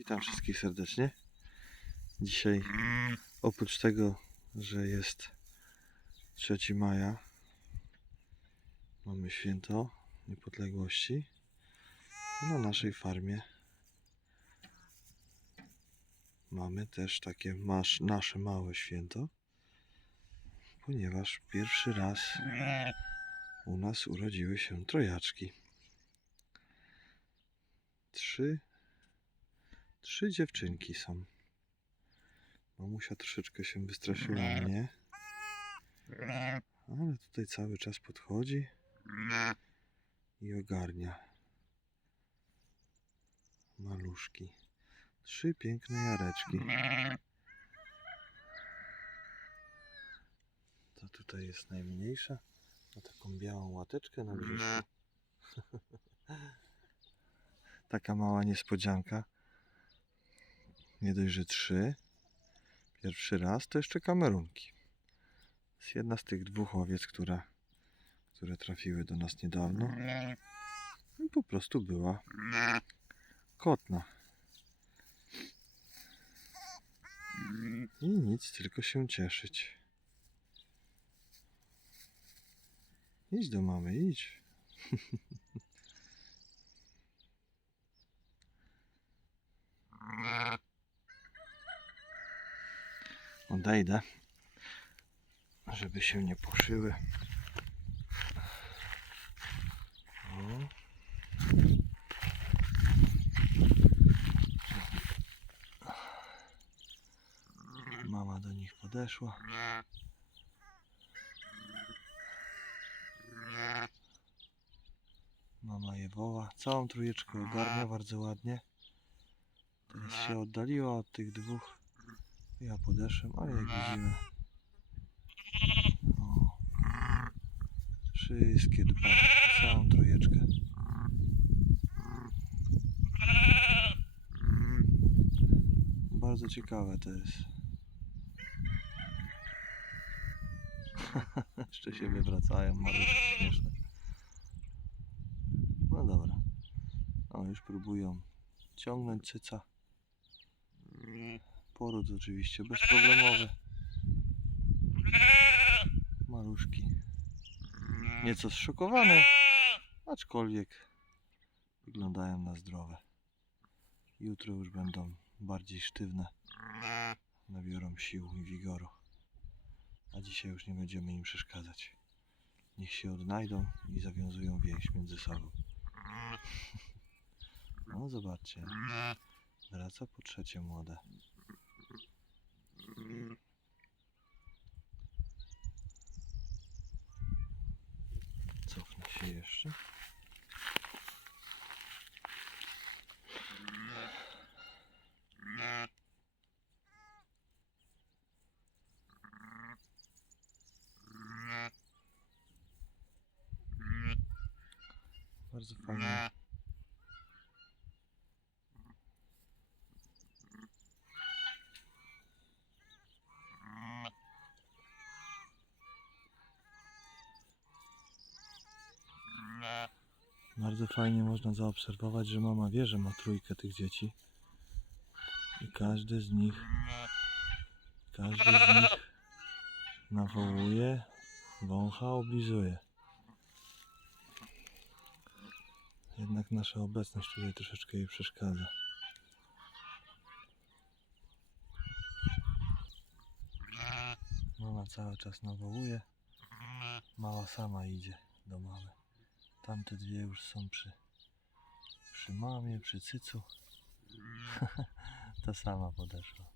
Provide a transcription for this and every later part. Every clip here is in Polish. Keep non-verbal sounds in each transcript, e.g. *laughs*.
Witam wszystkich serdecznie. Dzisiaj oprócz tego, że jest 3 maja, mamy święto niepodległości na naszej farmie. Mamy też takie masz, nasze małe święto, ponieważ pierwszy raz u nas urodziły się trojaczki. Trzy Trzy dziewczynki są. Mamusia troszeczkę się wystraszyła mnie. Ale tutaj cały czas podchodzi i ogarnia. Maluszki. Trzy piękne jareczki. To tutaj jest najmniejsza. Ma taką białą łateczkę na brzuszku. *laughs* Taka mała niespodzianka. Nie dość, że trzy. Pierwszy raz to jeszcze kamerunki. Jest jedna z tych dwóch owiec, która, które trafiły do nas niedawno. I po prostu była kotna. I nic, tylko się cieszyć. Idź do mamy, idź. *laughs* Odejdę, żeby się nie poszyły. O. Mama do nich podeszła. Mama je woła. Całą trójeczkę ogarnia bardzo ładnie. Teraz się oddaliła od tych dwóch. Ja podeszłem, ale jak widzimy. O, wszystkie dwa, całą trójeczkę. Bardzo ciekawe to jest. *laughs* Jeszcze się wywracają, maluszki śmieszne. No dobra. O, już próbują ciągnąć cyca. Poród oczywiście bezproblemowy. Maluszki. Nieco zszokowane, aczkolwiek wyglądają na zdrowe. Jutro już będą bardziej sztywne. Nabiorą sił i wigoru. A dzisiaj już nie będziemy im przeszkadzać. Niech się odnajdą i zawiązują więź między sobą. *laughs* No zobaczcie. Wraca po trzecie młode. Cofnę się jeszcze. Bardzo fajnie. Bardzo fajnie można zaobserwować, że mama wie, że ma trójkę tych dzieci. I każdy z nich, każdy z nich nawołuje, wącha, oblizuje. Jednak nasza obecność tutaj troszeczkę jej przeszkadza. Mama cały czas nawołuje. Mała sama idzie do mamy. Tamte dwie już są przy, przy mamie, przy cycu. *laughs* Ta sama podeszła.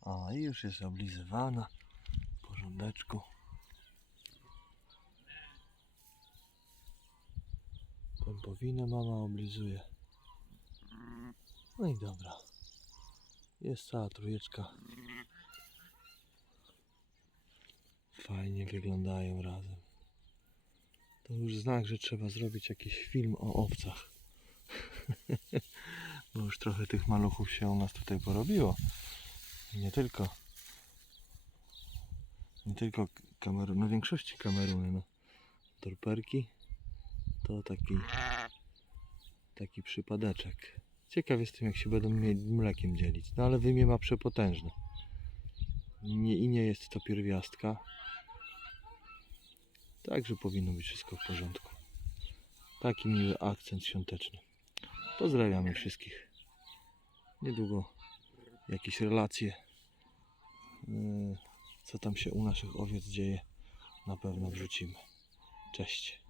O, i już jest oblizywana. W porządeczku. Pępowinę mama oblizuje. No i dobra. Jest cała trójeczka. Fajnie wyglądają razem. To już znak, że trzeba zrobić jakiś film o owcach. *laughs* Bo już trochę tych maluchów się u nas tutaj porobiło. Nie tylko. Nie tylko kamerun, no większości kameruny. No. Torperki to taki taki przypadeczek. Ciekaw jestem, jak się będą mlekiem dzielić. No ale wymię ma przepotężne. Nie, I nie jest to pierwiastka. Także powinno być wszystko w porządku. Taki miły akcent świąteczny. Pozdrawiamy wszystkich. Niedługo jakieś relacje, yy, co tam się u naszych owiec dzieje, na pewno wrzucimy. Cześć.